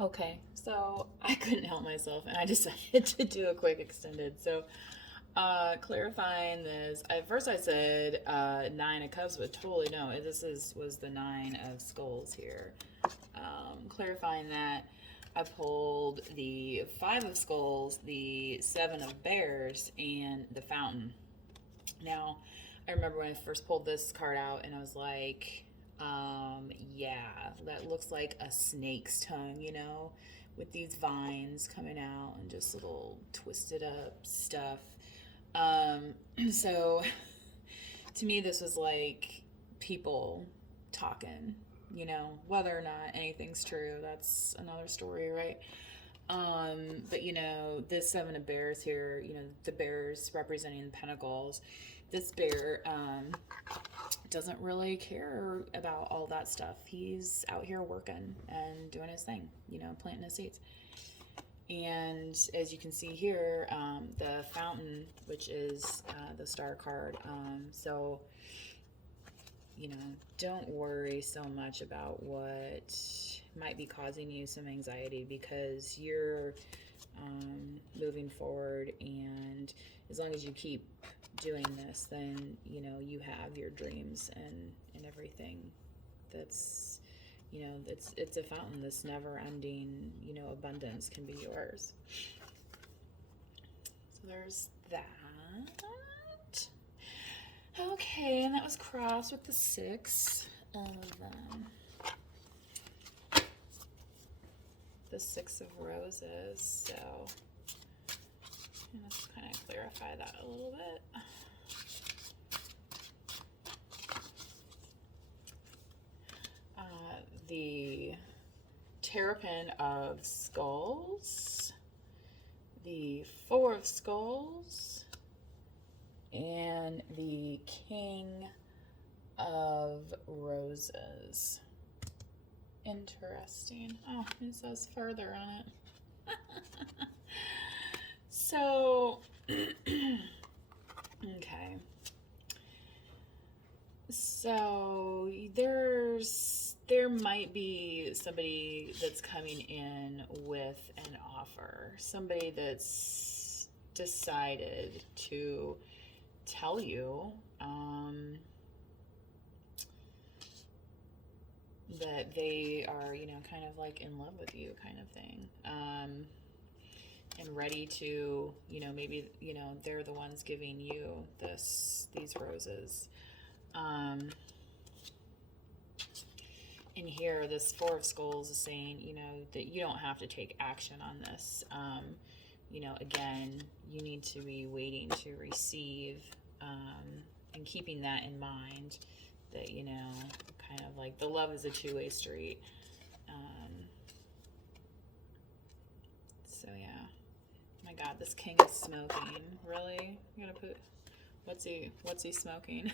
Okay, so I couldn't help myself and I decided to do a quick extended. So, clarifying this, at first I said nine of cups, but totally no. Was the nine of skulls here. Clarifying that, I pulled the five of skulls, the seven of bears, and the fountain. Now, I remember when I first pulled this card out, and I was like, yeah, that looks like a snake's tongue, with these vines coming out and just little twisted up stuff. Um, so to me, this was like people talking, whether or not anything's true, that's another story, right? But this seven of bears here, the bears representing the pentacles. This bear doesn't really care about all that stuff. He's out here working and doing his thing, planting his seeds. And as you can see here, the fountain, which is the star card. So, don't worry so much about what might be causing you some anxiety, because you're moving forward, and as long as you keep doing this, then you have your dreams and everything. That's it's a fountain. This never ending abundance can be yours. So there's that. Okay, and that was crossed with the six of the six of roses. So let's kind of clarify that a little bit. The terrapin of skulls, the four of skulls, and the king of roses. Interesting. Oh, it says further on it. So, okay. So there might be somebody that's coming in with an offer. Somebody that's decided to tell you that they are, kind of like in love with you, kind of thing. And ready to, maybe, they're the ones giving you these roses. In here, this four of skulls is saying, that you don't have to take action on this. Again, you need to be waiting to receive, and keeping that in mind, that, kind of like the love is a two-way street. So yeah. My God, this king is smoking. Really? You gotta put, what's he smoking?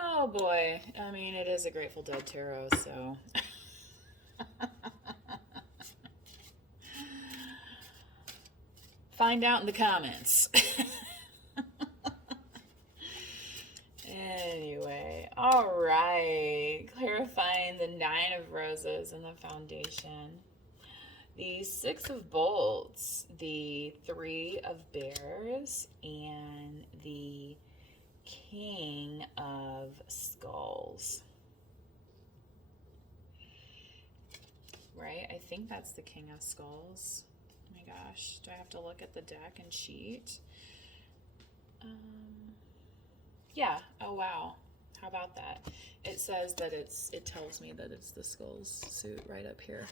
Oh boy. I mean, it is a Grateful Dead tarot, so. Find out in the comments. Anyway, all right. Clarifying the nine of roses and the foundation. The six of bolts, the three of bears, and the king of skulls. Right? I think that's the king of skulls. Oh my gosh. Do I have to look at the deck and sheet? Yeah. Oh, wow. How about that? It says that it tells me that it's the skulls suit right up here.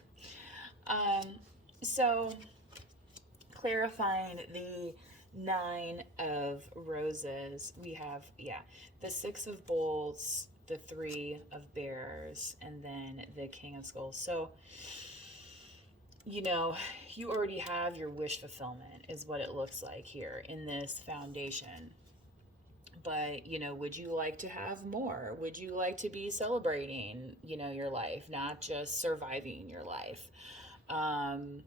So clarifying the nine of roses, we have, the six of bowls, the three of bears, and then the king of skulls. So, you already have your wish fulfillment, is what it looks like here in this foundation. But, would you like to have more? Would you like to be celebrating, your life, not just surviving your life? And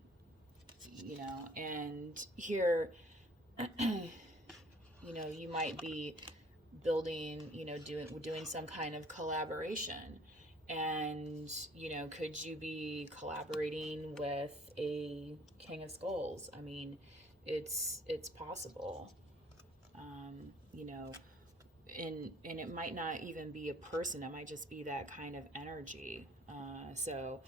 here, you might be building, doing some kind of collaboration. And, could you be collaborating with a King of Skulls? I mean, it's possible. You know, and it might not even be a person. It might just be that kind of energy. So,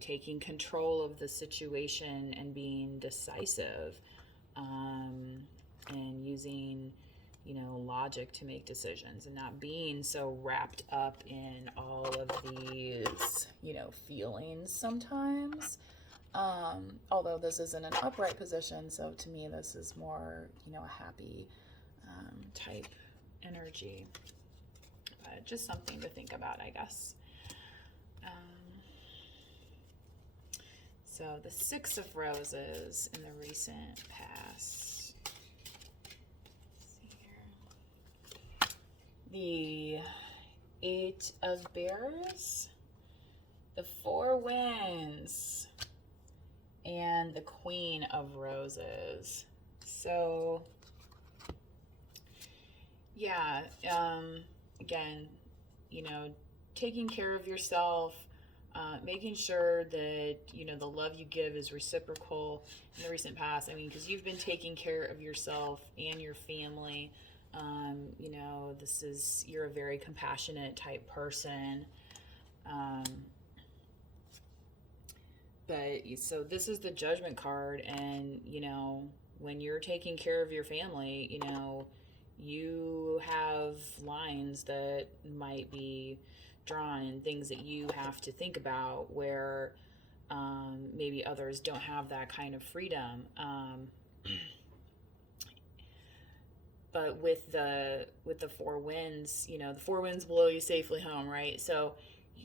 taking control of the situation and being decisive, and using, logic to make decisions and not being so wrapped up in all of these, feelings sometimes. Although this isn't an upright position, so to me, this is more, a happy type energy. But just something to think about, I guess. So the Six of Roses in the recent past. Let's see here. The Eight of Bears, the Four Winds, and the Queen of Roses. So yeah, again, taking care of yourself, making sure that, the love you give is reciprocal in the recent past. I mean, because you've been taking care of yourself and your family. You're a very compassionate type person. But so this is the Judgment card, and, when you're taking care of your family, you have lines that might be drawn and things that you have to think about where maybe others don't have that kind of freedom. But with the Four Winds, the Four Winds blow you safely home, right? So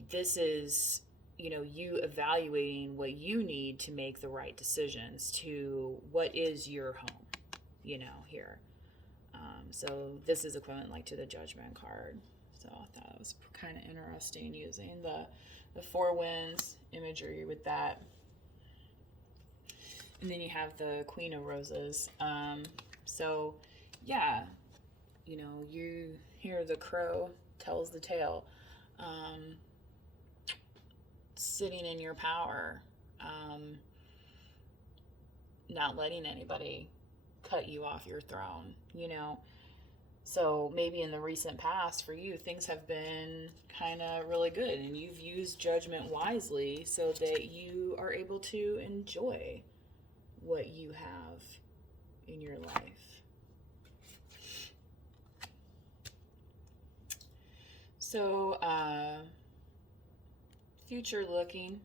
this is, you evaluating what you need to make the right decisions to what is your home, here. So this is equivalent like to the Judgment card. So I thought it was kind of interesting using the Four Winds imagery with that. And then you have the Queen of Roses. So yeah, you hear the crow tells the tale. Sitting in your power, not letting anybody cut you off your throne, So maybe in the recent past for you, things have been kind of really good and you've used judgment wisely so that you are able to enjoy what you have in your life. So, future looking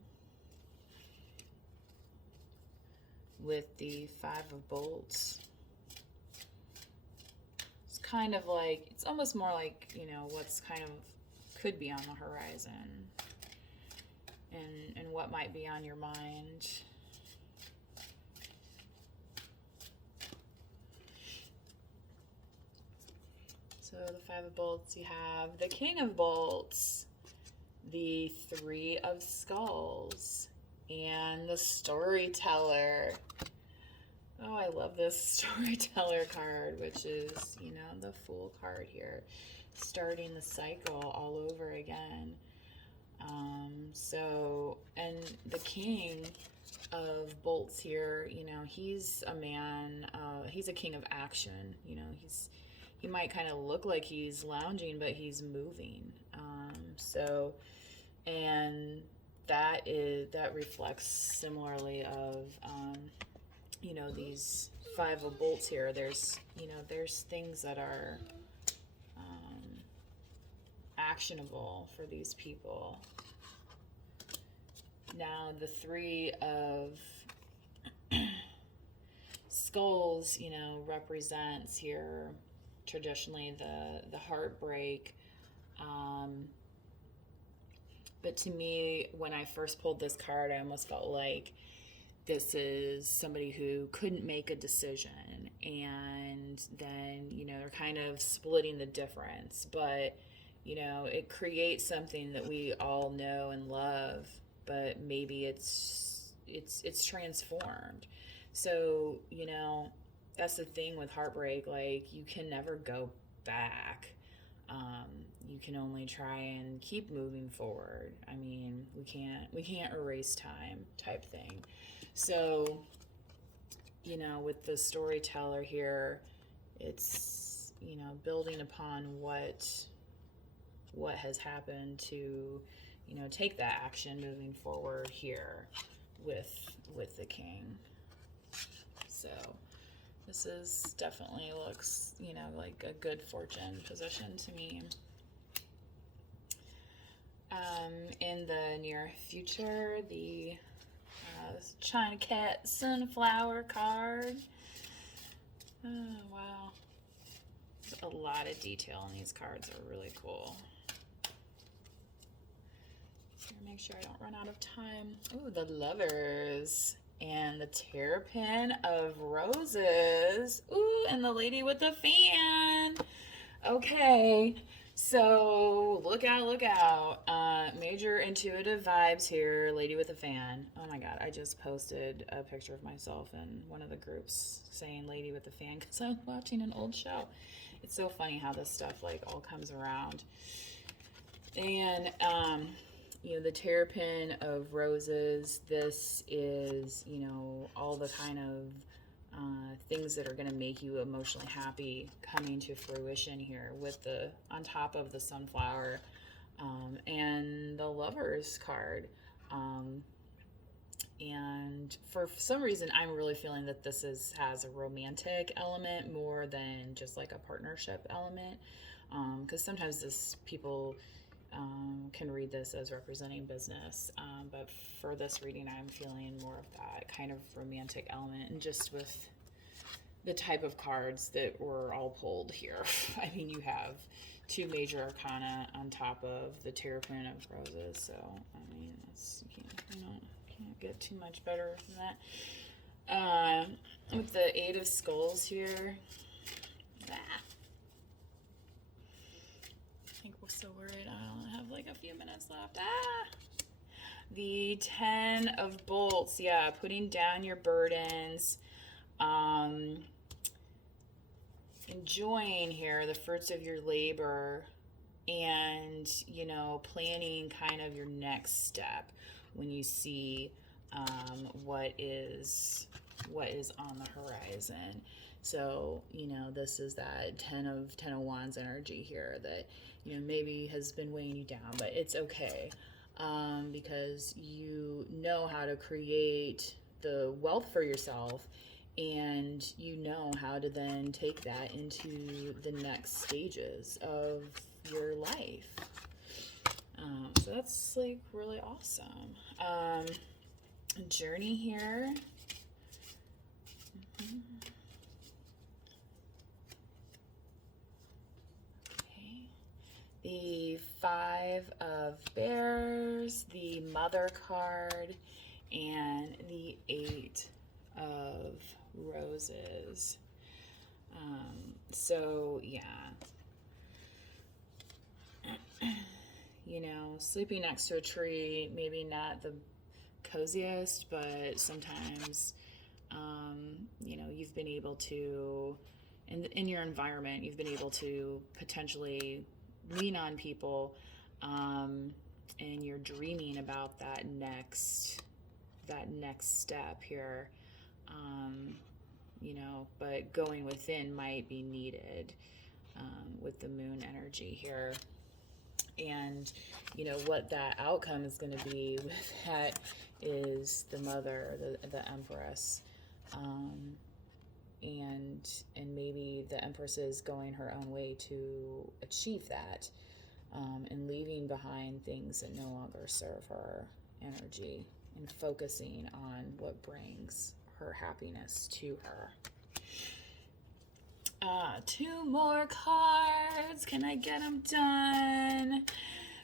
with the Five of Bolts. Kind of like, it's almost more like, what's kind of could be on the horizon and what might be on your mind. So the Five of Bolts, you have the King of Bolts, the Three of Skulls, and the Storyteller. Oh, I love this Storyteller card, which is, the Fool card here. Starting the cycle all over again. And the King of Bolts here, he's a man, he's a king of action. He might kind of look like he's lounging, but he's moving. And that reflects similarly of, these Five of Bolts here. There's things that are actionable for these people. Now the Three of Skulls, represents here traditionally the heartbreak. But to me, when I first pulled this card, I almost felt like this is somebody who couldn't make a decision, and then, they're kind of splitting the difference, but, it creates something that we all know and love, but maybe it's transformed. So, that's the thing with heartbreak, like, you can never go back. you can only try and keep moving forward. I mean, we can't erase time type thing. So, with the storyteller here, it's, building upon what has happened to, take that action moving forward here with the king. So this is definitely looks, like a good fortune position to me. In the near future, the China Cat Sunflower card. Oh, wow. There's a lot of detail in these cards. Are really cool. Make sure I don't run out of time. Ooh, the Lovers. And the Terrapin of Roses. Ooh, and the Lady with the Fan. Okay, so look out, look out. Major intuitive vibes here, Lady with a Fan. Oh my god, I just posted a picture of myself in one of the groups saying Lady with the Fan because I'm watching an old show. It's so funny how this stuff like all comes around. And the Terrapin of Roses, this is, all the kind of things that are going to make you emotionally happy coming to fruition here with on top of the Sunflower and the Lovers card. And for some reason, I'm really feeling that this has a romantic element more than just like a partnership element. Because sometimes people can read this as representing business, but for this reading I'm feeling more of that kind of romantic element, and just with the type of cards that were all pulled here. I mean, you have two major arcana on top of the Terrapin of Roses, so I mean can't get too much better than that. With the Eight of Skulls here, so worried. I only have like a few minutes left. The Ten of Bolts. Yeah, putting down your burdens. Enjoying here the fruits of your labor, and planning kind of your next step when you see what is on the horizon. So, this is that 10 of Wands energy here that, maybe has been weighing you down, but it's okay. Because you know how to create the wealth for yourself, and you know how to then take that into the next stages of your life. So that's like really awesome. Journey here. The Five of Bears, the Mother card, and the Eight of Roses. So yeah, sleeping next to a tree, maybe not the coziest, but sometimes you've been able to, in your environment, you've been able to potentially lean on people, and you're dreaming about that next step here, but going within might be needed with the Moon energy here. And what that outcome is going to be with that is the Mother, the Empress, and maybe the Empress is going her own way to achieve that, and leaving behind things that no longer serve her energy, and focusing on what brings her happiness to her. Two more cards. Can I get them done?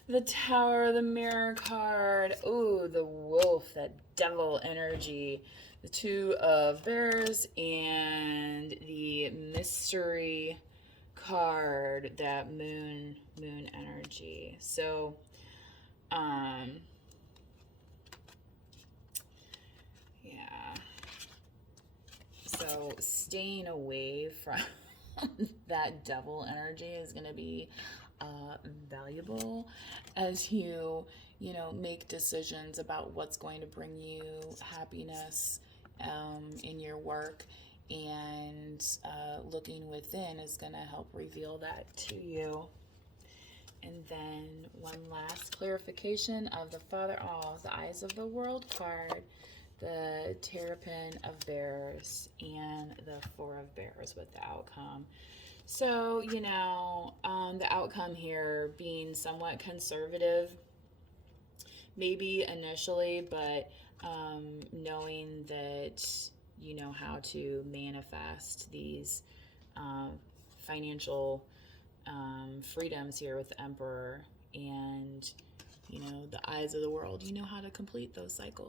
The Tower, the Mirror card. Ooh, the Wolf, that devil energy. The Two of Bears and the Mystery card, that moon energy. So, yeah. So staying away from that devil energy is going to be valuable as you, make decisions about what's going to bring you happiness in your work. And looking within is going to help reveal that to you. And then one last clarification of the Father All, the Eyes of the World card, the Terrapin of Bears, and the Four of Bears with the outcome. So, the outcome here being somewhat conservative, maybe initially, but knowing that you know how to manifest these financial freedoms here with the Emperor, and the eyes of the world, you know how to complete those cycles.